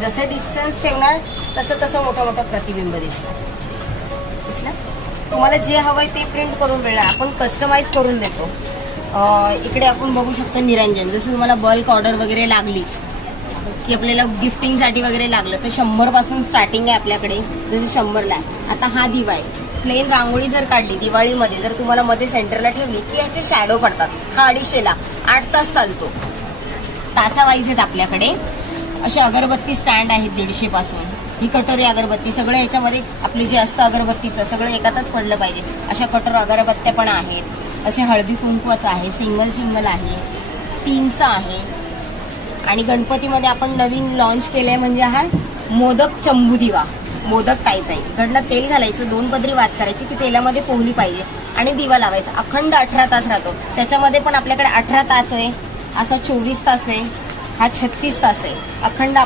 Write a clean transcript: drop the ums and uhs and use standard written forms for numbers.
जसं डिस्टन्स ठेवणार तसं तसं मोठं मोठं प्रतिबिंब दिसलं. तुम्हाला जे हवंय ते प्रिंट करून मिळणार, आपण कस्टमाइज करून देतो. इकडे आपण बघू शकतो निरंजन. जसं तुम्हाला बल्क ऑर्डर वगैरे लागलीच की आपल्याला गिफ्टिंगसाठी वगैरे लागलं तर 100 पासून स्टार्टिंग आहे आपल्याकडे. जसं 100ला आहे. आता हा दिवा आहे. प्लेन रांगोळी जर काढली दिवाळीमध्ये, जर तुम्हाला मध्ये सेंटरला ठेवली की याचे शॅडो पडतात. हा 250ला 8 तास चालतो. तासावाईज आहेत आपल्याकडे. असे अगरबत्ती स्टँड आहेत 150 पासून. ही कटोरी अगरबत्ती सगळं याच्यामध्ये आपले जे असतं अगरबत्तीचं सगळं एकातच पडलं पाहिजे अशा कटोर अगरबत्त्या पण आहेत. असे हळदी कुंकवाचं आहे, सिंगल आहे, 3चा आहे. आणि गणपतीमध्ये आपण नवीन लॉन्च केलंय म्हणजे हा मोदक चंबू दिवा. मोदक टाईप आहे. इकडनं तेल घालायचं, 2 पदरी वात करायची की तेलामध्ये पोहली पाहिजे आणि दिवा लावायचा. अखंड 18 तास राहतो. त्याच्यामध्ये पण आपल्याकडे 18 तास आहे, असा 24 तास आहे, हा 36 तास आहे. अखंड